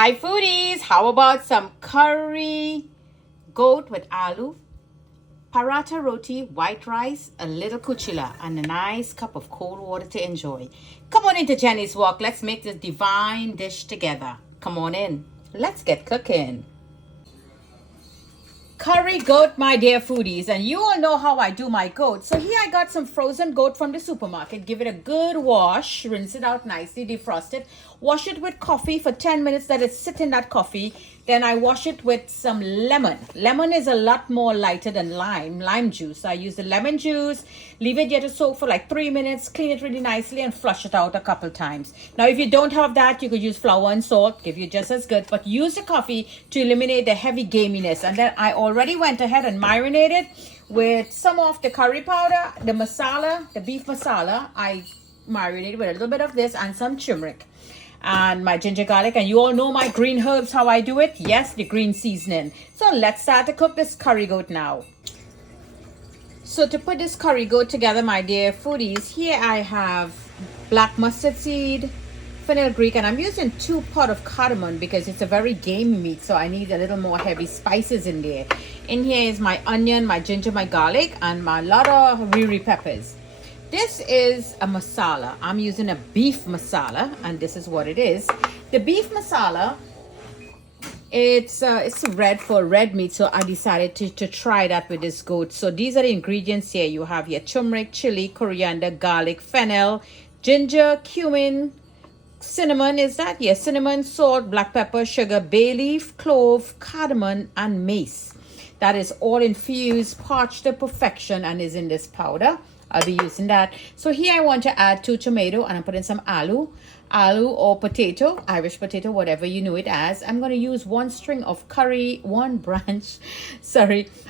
Hi foodies, how about some curry goat with aloo, paratha roti, white rice, a little kuchila, and a nice cup of cold water to enjoy. Come on into Jenny's Walk. Let's make this divine dish together. Come on in. Let's get cooking. Curry goat, my dear foodies, and you all know how I do my goat. So here I got some frozen goat from the supermarket. Give it a good wash, rinse it out nicely, defrost it, wash it with coffee for 10 minutes. Let it sit in that coffee. Then I wash it with some lemon. Lemon is a lot more lighter than lime juice. So I use the lemon juice, leave it here to soak for like 3 minutes, clean it really nicely, and flush it out a couple times. Now, if you don't have that, you could use flour and salt, give you just as good, but use the coffee to eliminate the heavy gaminess. And then I already went ahead and marinated with some of the curry powder, the masala, the beef masala. I marinated with a little bit of this and some turmeric and my ginger garlic. And you all know my green herbs, how I do it. Yes, the green seasoning. So let's start to cook this curry goat now. So to put this curry goat together, my dear foodies, here I have black mustard seed, fenugreek, and I'm using 2 pot of cardamom because it's a very gamey meat, so I need a little more heavy spices in there. In here is my onion, my ginger, my garlic, and my lot of riri peppers. This is a masala. I'm using a beef masala, and this is what it is. The beef masala, it's red for red meat, so I decided to try that with this goat. So these are the ingredients here. You have your turmeric, chili, coriander, garlic, fennel, ginger, cumin, cinnamon. Is that? Yes, cinnamon, salt, black pepper, sugar, bay leaf, clove, cardamom, and mace. That is all infused, parched to perfection, and is in this powder. I'll be using that. So here I want to add 2 tomato, and I'm putting some aloo or potato, Irish potato, whatever you know it as. I'm going to use 1 string of curry, 1 branch,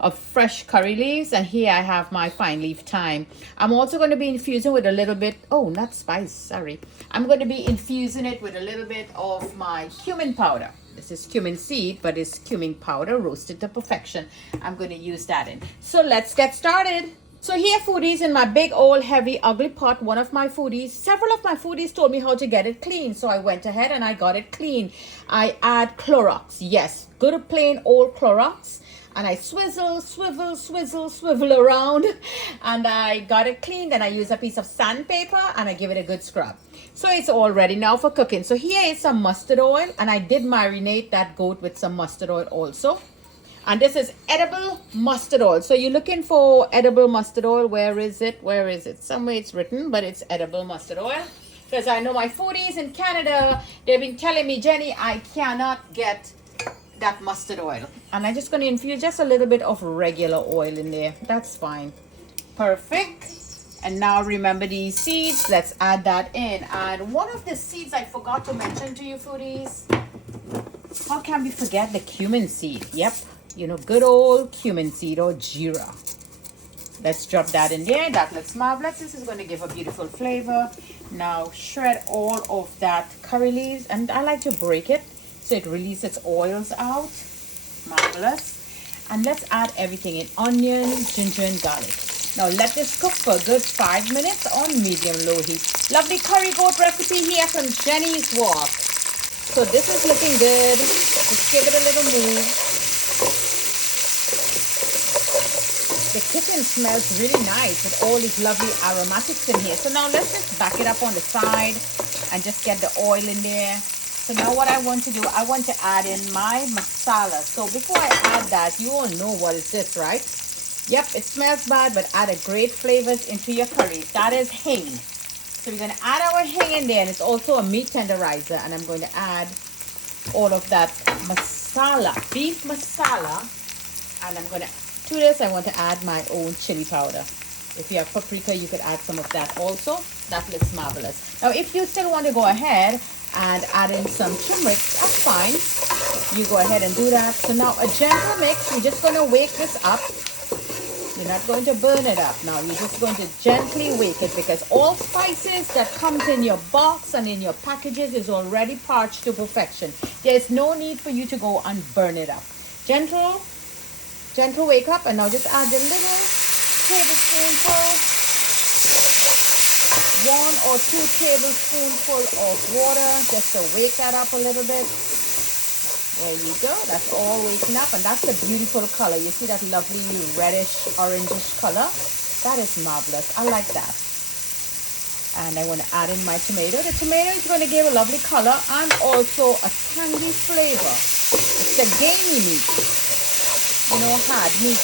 of fresh curry leaves. And here I have my fine leaf thyme. I'm also going to be infusing with a little bit, not spice, I'm going to be infusing it with a little bit of my cumin powder. This is cumin seed, but it's cumin powder roasted to perfection. I'm going to use that in. So let's get started. So here, foodies, in my big old heavy ugly pot, several of my foodies told me how to get it clean. So I went ahead and I got it clean. I add Clorox. Yes, good plain old Clorox. And I swivel around, and I got it clean. Then I use a piece of sandpaper and I give it a good scrub. So it's all ready now for cooking. So here is some mustard oil, and I did marinate that goat with some mustard oil also. And this is edible mustard oil. So you're looking for edible mustard oil. Where is it? Somewhere it's written, but it's edible mustard oil. Because I know my foodies in Canada, they've been telling me, Jenny, I cannot get that mustard oil. And I'm just going to infuse just a little bit of regular oil in there. That's fine. Perfect. And now remember these seeds. Let's add that in. And one of the seeds I forgot to mention to you, foodies. How can we forget the cumin seed? Yep. Good old cumin seed or jeera. Let's drop that in there. That looks marvelous. This is going to give a beautiful flavor. Now shred all of that curry leaves, and I like to break it so it releases its oils out. Marvelous. And let's add everything in: onion, ginger, and garlic. Now let this cook for a good 5 minutes on medium-low heat. Lovely curry goat recipe here from Jenny's Walk. So this is looking good. Let's give it a little move. The kitchen smells really nice with all these lovely aromatics in here. So now let's just back it up on the side and just get the oil in there. So now what I want to do, I want to add in my masala. So before I add that, you all know what is this, right? Yep, it smells bad, but add a great flavors into your curry. That is hing. So we're going to add our hing in there, and it's also a meat tenderizer. And I'm going to add all of that masala, beef masala, and I'm going to to this, I want to add my own chili powder. If you have paprika, you could add some of that also. That looks marvelous. Now, if you still want to go ahead and add in some turmeric, that's fine. You go ahead and do that. So now a gentle mix. You're just going to wake this up. You're not going to burn it up. Now, you're just going to gently wake it, because all spices that comes in your box and in your packages is already parched to perfection. There's no need for you to go and burn it up. Gentle wake up, and now just add a little tablespoonful, 1 or 2 tablespoonful of water, just to wake that up a little bit. There you go. That's all waking up, and that's a beautiful color. You see that lovely reddish, orangish color? That is marvelous. I like that. And I want to add in my tomato. The tomato is going to give a lovely color and also a tangy flavor. It's a gamey meat, hard meat,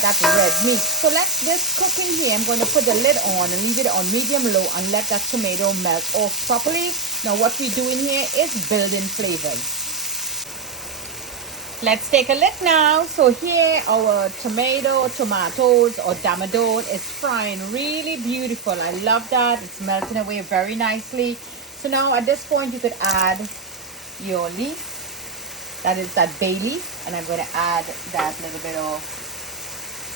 that red meat. So let this cook in here. I'm going to put the lid on and leave it on medium low and let that tomato melt off properly. Now what we do in here is build in flavors. Let's take a look now. So here our tomatoes or damadon is frying really beautiful. I love that. It's melting away very nicely. So now at this point you could add your leaf. That is that bay leaf. And I'm going to add that little bit of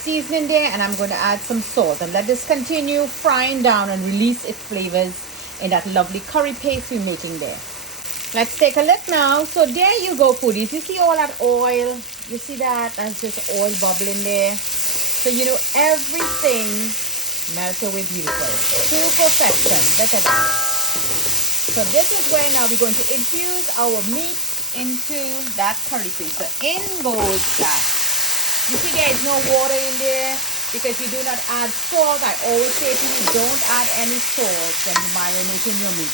seasoning there. And I'm going to add some salt. And let this continue frying down and release its flavors in that lovely curry paste we're making there. Let's take a look now. So there you go, foodies. You see all that oil? You see that? That's just oil bubbling there. So everything melts away beautiful. To perfection. Look at that. So this is where now we're going to infuse our meat into that curry paste. So in goes that. You see there is no water in there because you do not add salt. I always say to you, don't add any salt when you marinate in your meat.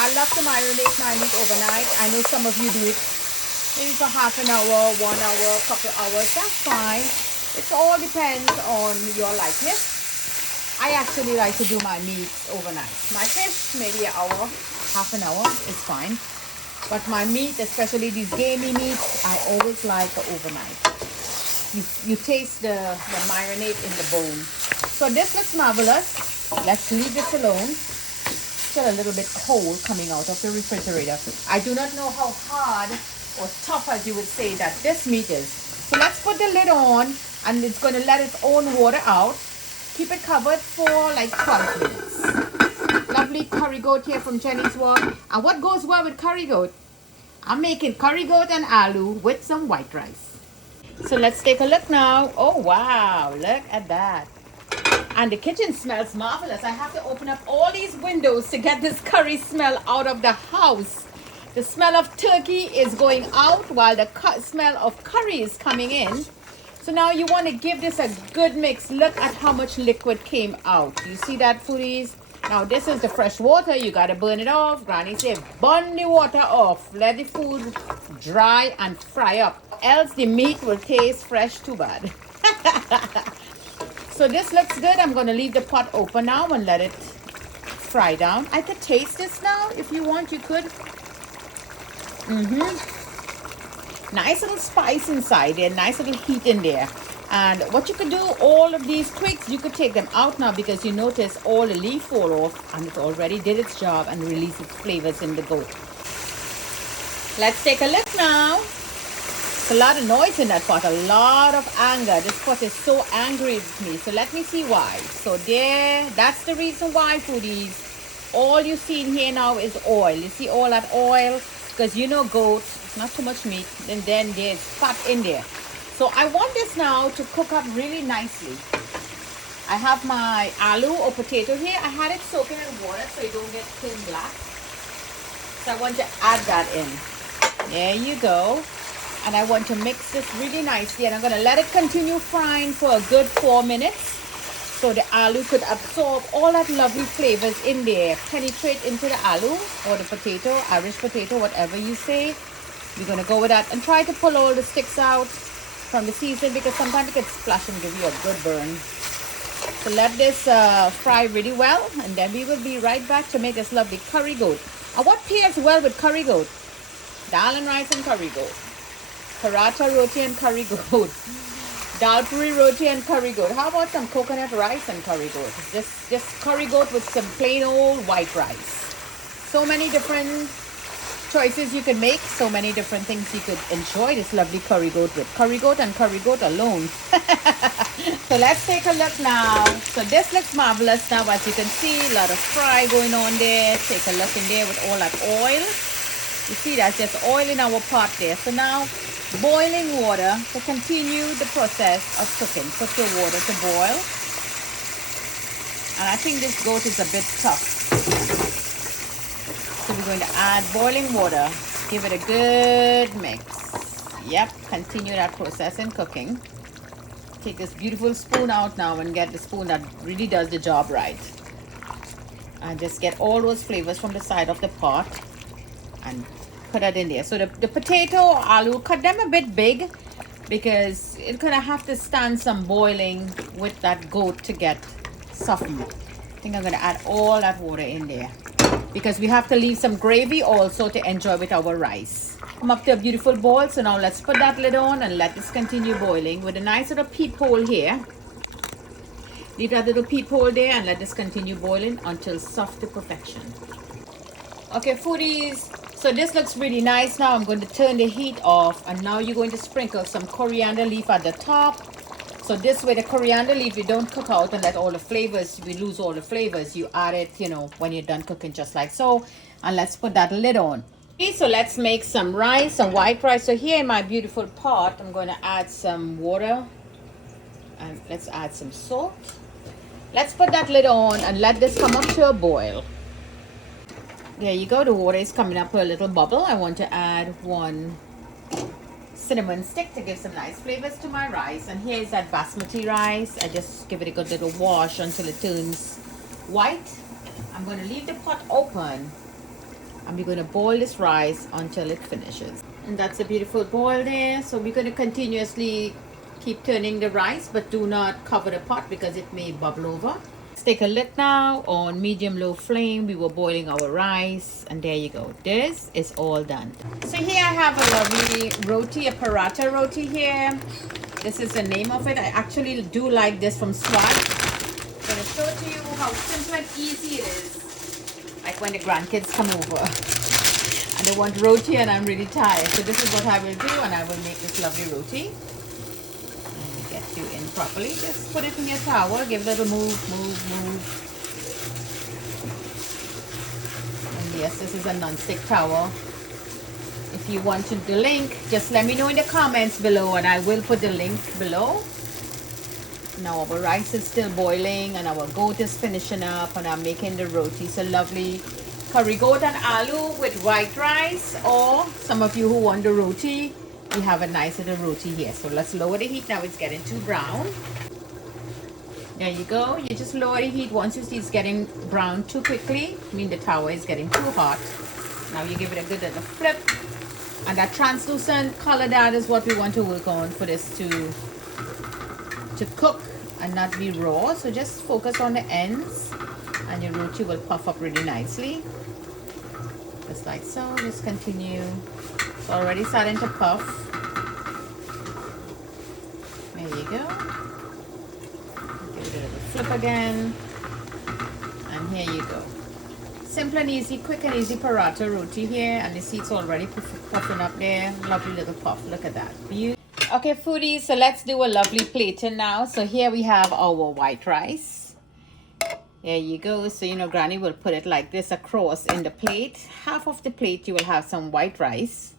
I love to marinate my meat overnight. I know some of you do it maybe for half an hour, 1 hour, a couple hours. That's fine. It all depends on your likeness. I actually like to do my meat overnight. My fish, maybe an hour, half an hour is fine. But my meat, especially these gamey meats, I always like overnight. You taste the marinade in the bone. So this looks marvelous. Let's leave this alone. Still a little bit cold coming out of the refrigerator. I do not know how hard or tough, as you would say, that this meat is. So let's put the lid on and it's going to let its own water out. Keep it covered for like 12 minutes. Lovely curry goat here from Jenny's World. And what goes well with curry goat? I'm making curry goat and aloo with some white rice. So let's take a look now. Oh wow, look at that. And the kitchen smells marvelous. I have to open up all these windows to get this curry smell out of the house. The smell of turkey is going out while the smell of curry is coming in. So now you want to give this a good mix. Look at how much liquid came out. You see that, foodies? Now this is the fresh water. You got to burn it off. Granny said, burn the water off. Let the food dry and fry up. Else the meat will taste fresh too bad. So this looks good. I'm going to leave the pot open now and let it fry down. I could taste this now. If you want, you could. Nice little spice inside there. Nice little heat in there. And what you could do, all of these twigs, you could take them out now because you notice all the leaf fall off and it already did its job and released its flavors in the goat. Let's take a look now. A lot of noise in that pot, a lot of anger. This pot is so angry with me. So let me see why. So there, that's the reason why, foodies. All you see in here now is oil. You see all that oil? Because goat, not too much meat. And then there's fat in there. So I want this now to cook up really nicely. I have my aloo or potato here. I had it soaking in water so you don't get thin black. So I want to add that in. There you go. And I want to mix this really nicely. And I'm going to let it continue frying for a good 4 minutes. So the aloo could absorb all that lovely flavors in there. Penetrate into the aloo or the potato, Irish potato, whatever you say. You're going to go with that. And try to pull all the sticks out from the seasoning because sometimes it can splash and give you a good burn. So let this fry really well. And then we will be right back to make this lovely curry goat. And what pairs well with curry goat? Dal and rice and curry goat. Paratha, roti and curry goat. Dal puri, roti and curry goat. How about some coconut rice and curry goat? Just curry goat with some plain old white rice. So many different choices you can make. So many different things you could enjoy this lovely curry goat with. Curry goat and curry goat alone. So let's take a look now. So this looks marvelous now. As you can see, a lot of fry going on there. Take a look in there with all that oil. You see that's just oil in our pot there. So now boiling water to continue the process of cooking. Put your water to boil. And I think this goat is a bit tough. So we're going to add boiling water Give it a good mix. Yep, continue that process in cooking. Take this beautiful spoon out now and get the spoon that really does the job right. And just get all those flavors from the side of the pot and put that in there. So the potato, aloo, cut them a bit big because it's gonna have to stand some boiling with that goat to get softened. I think I'm gonna add all that water in there because we have to leave some gravy also to enjoy with our rice. Come up to a beautiful boil. So now let's put that lid on and let this continue boiling with a nice little peephole here. Leave that little peephole there and let this continue boiling until soft to perfection. Okay, foodies, so this looks really nice now. I'm going to turn the heat off, and now you're going to sprinkle some coriander leaf at the top. So this way the coriander leaf, you don't cook out and let all the flavors, we lose all the flavors. You add it, you know, when you're done cooking, just like so. And let's put that lid on. Okay, so let's make some rice, some white rice. So here in my beautiful pot, I'm going to add some water and let's add some salt. Let's put that lid on and let this come up to a boil. There you go. The water is coming up to a little bubble. I want to add 1 cinnamon stick to give some nice flavors to my rice. And here is that basmati rice. I just give it a good little wash until it turns white. I'm going to leave the pot open and we're going to boil this rice until it finishes. And that's a beautiful boil there. So we're going to continuously keep turning the rice, but do not cover the pot because it may bubble over. Let's take a look now on medium-low flame. We were boiling our rice, and there you go. This is all done. So here I have a lovely roti, a paratha roti here. This is the name of it. I actually do like this from Swat. I'm going to show to you how simple and easy it is. Like when the grandkids come over and they want roti and I'm really tired. So this is what I will do, and I will make this lovely roti. Get you in properly. Just put it in your towel. Give it a little move. And yes, this is a non-stick towel. If you want the link, just let me know in the comments below and I will put the link below. Now our rice is still boiling and our goat is finishing up and I'm making the roti. So lovely curry goat and aloo with white rice, or some of you who want the roti, we have a nice little roti here. So let's lower the heat now. It's getting too brown. There you go. You just lower the heat once you see it's getting brown too quickly. I mean the tower is getting too hot. Now you give it a good little flip. And that translucent color, that is what we want to work on for this to cook and not be raw. So just focus on the ends and your roti will puff up really nicely. Just like so. Just continue. It's already starting to puff. There you go. Give it a little flip again. And here you go. Simple and easy, quick and easy paratha roti here. And the seeds already puffing up there. Lovely little puff. Look at that. Beautiful. Okay, foodies, so let's do a lovely plating now. So here we have our white rice. There you go. So, you know, Granny will put it like this across in the plate. Half of the plate you will have some white rice.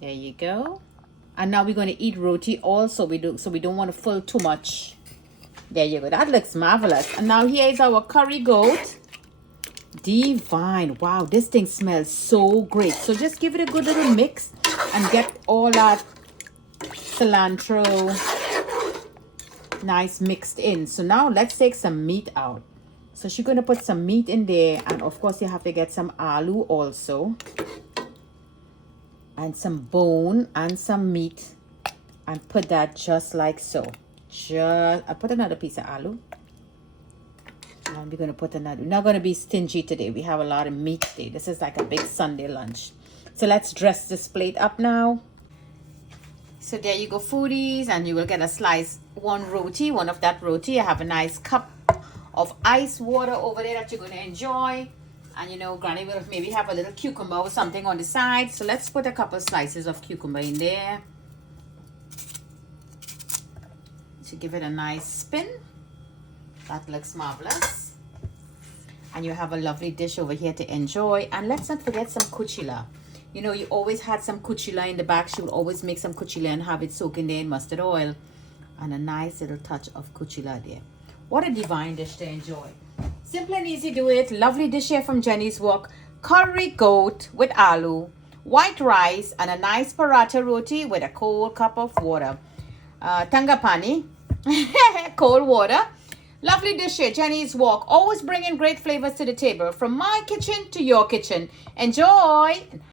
There you go. And now we're going to eat roti also. So we don't want to fill too much. There you go. That looks marvelous. And now here is our curry goat. Divine. Wow, this thing smells so great. So just give it a good little mix and get all that cilantro nice mixed in. So now let's take some meat out. So she's going to put some meat in there, and of course you have to get some aloo also, and some bone and some meat, and put that just like so. I put another piece of aloo, and we're going to put another. We're not going to be stingy today. We have a lot of meat today. This is like a big Sunday lunch. So let's dress this plate up now. So there you go, foodies, and you will get a slice, one of that roti. I have a nice cup of ice water over there that you're going to enjoy. And you know, Granny will maybe have a little cucumber or something on the side. So let's put a couple slices of cucumber in there to give it a nice spin. That looks marvelous. And you have a lovely dish over here to enjoy. And let's not forget some kuchila. You know, you always had some kuchila in the back. She would always make some kuchila and have it soak in there in mustard oil. And a nice little touch of kuchila there. What a divine dish to enjoy. Simple and easy, do it. Lovely dish here from Jenny's Wok. Curry goat with aloo white rice, and a nice paratha roti with a cold cup of water. Tangapani, cold water. Lovely dish here, Jenny's Walk. Always bringing great flavors to the table from my kitchen to your kitchen. Enjoy!